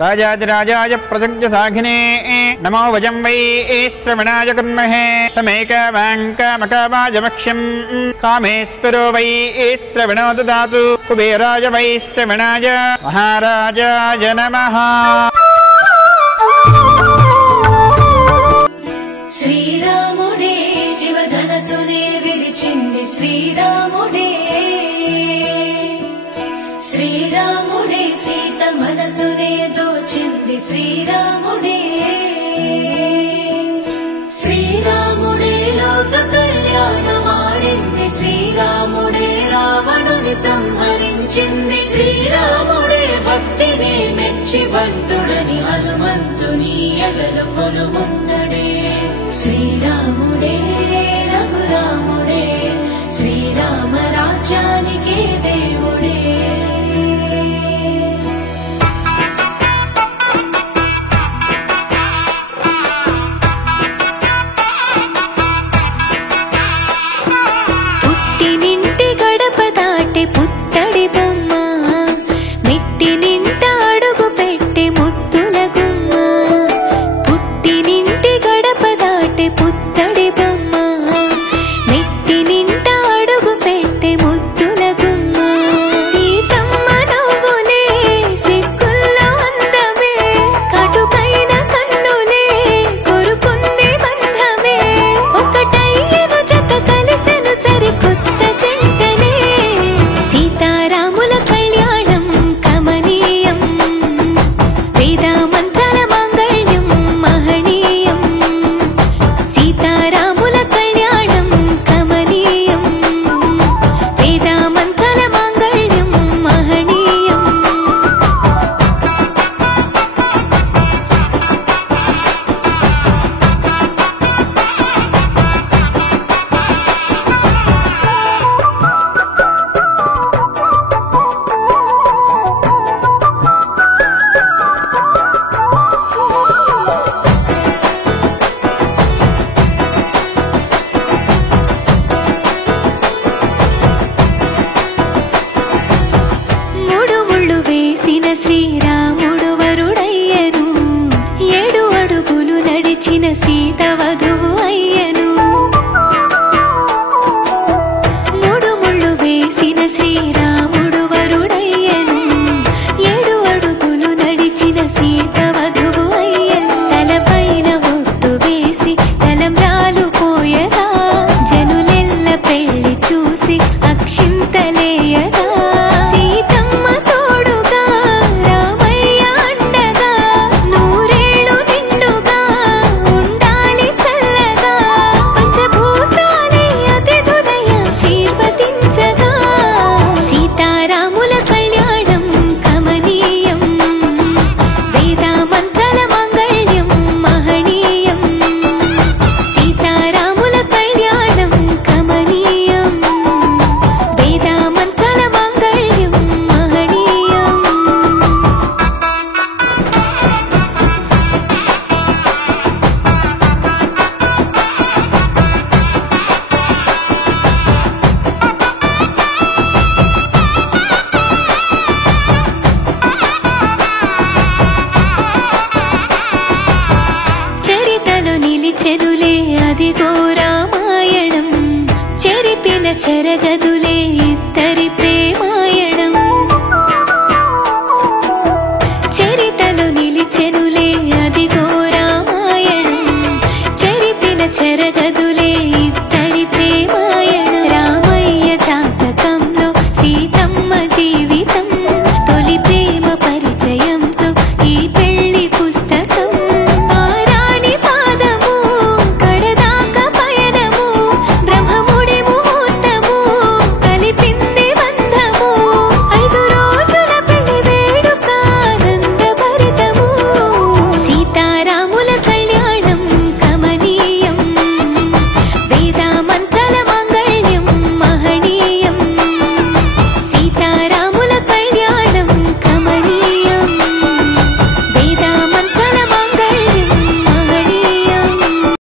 राजाधिराजाय प्रसज्ञसाघिने नमो वजं वै श्रवणाय कुर्महे समेकवाङ्कामकावाजमक्ष्यं कामेश्वरो वै श्रवणो ददातु कुबेराय वै श्रवणाय महाराजाय नमः। श्रीरामुडे शिवधनसुने विरिचिंदि श्रीरामुडे श्रीरामुडे सीत मनसुने दोचिंदि श्रीरामुडे श्रीरामुडे लोक कल्याणमाडिंदि श्रीरामुडे रावणुनि संहरिंचिंदि श्रीरामुडे भक्तिनि मेच्చి బంటుడని హనుమంతుని ఎగలు కొలువున్నడే श्रीरामुडे रघुरामुडे श्रीराम राज्यानिके దేవుడే। పుట్టినింటి గడప దాటి పుత్తడి బొమ్మ మెట్టినింట అడుగు పెట్టి ముద్దుల గుమ్మ పుట్టినింటి గడప దాటి పుత్తడి బొమ్మ మెట్టినింట అడుగు పెట్టి ముద్దుల గుమ్మ సీతమ్మ నవ్వులే సిక్కుల్లో అందమే కటుకైన కన్నులే కొరుకుంది బంధమే ఒకటయ్యను జత కలిసెను సరికొత్త జంటనే సీతారాముల కళ్యాణం కమనీయం వేదమంతల మాంగళ్యం మహనీయం సీతారాముల కళ్యాణం కమనీయం వేదమంతల మాంగళ్యం మహనీయం। మూడు ముళ్ళు వేసిన శ్రీరాముడు